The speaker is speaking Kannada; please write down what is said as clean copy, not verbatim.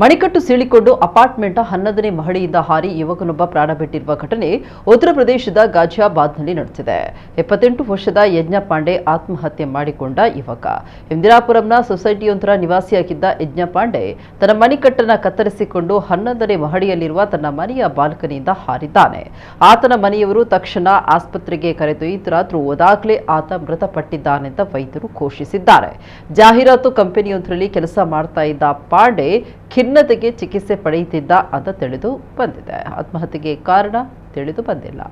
ಮಣಿಕಟ್ಟು ಸೀಳಿಕೊಂಡು ಅಪಾರ್ಟ್ಮೆಂಟ್ 11ನೇ ಮಹಡಿಯಿಂದ ಹಾರಿ ಯುವಕನೊಬ್ಬ ಪ್ರಾಣ ಬಿಟ್ಟಿರುವ ಘಟನೆ ಉತ್ತರ ಪ್ರದೇಶದ ಗಾಜಿಯಾಬಾದ್ನಲ್ಲಿ ನಡೆದಿದೆ. 78 ವರ್ಷದ ಯಜ್ಞ ಪಾಂಡೆ ಆತ್ಮಹತ್ಯೆ ಮಾಡಿಕೊಂಡ ಯುವಕ. ಇಂದಿರಾಪುರಂನ ಸೊಸೈಟಿಯೊಂದರ ನಿವಾಸಿಯಾಗಿದ್ದ ಯಜ್ಞ ಪಾಂಡೆ ತನ್ನ ಮಣಿಕಟ್ಟನ್ನು ಕತ್ತರಿಸಿಕೊಂಡು 11ನೇ ಮಹಡಿಯಲ್ಲಿರುವ ತನ್ನ ಮನೆಯ ಬಾಲ್ಕನಿಯಿಂದ ಹಾರಿದ್ದಾನೆ. ಆತನ ಮನೆಯವರು ತಕ್ಷಣ ಆಸ್ಪತ್ರೆಗೆ ಕರೆದೊಯ್ದಿರಾದರೂ ಅದಾಗಲೇ ಆತ ಮೃತಪಟ್ಟಿದ್ದಾನೆಂದು ವೈದ್ಯರು ಘೋಷಿಸಿದ್ದಾರೆ. ಜಾಹೀರಾತು ಕಂಪನಿಯೊಂದರಲ್ಲಿ ಕೆಲಸ ಮಾಡ್ತಾ ಇದ್ದ ಪಾಂಡೆ ಖಿನ್ನತೆಗೆ ಚಿಕಿತ್ಸೆ ಪಡೆಯುತ್ತಿದ್ದ ಅಂತ ತಿಳಿದು ಬಂದಿದೆ. ಆತ್ಮಹತ್ಯೆಗೆ ಕಾರಣ ತಿಳಿದು ಬಂದಿಲ್ಲ.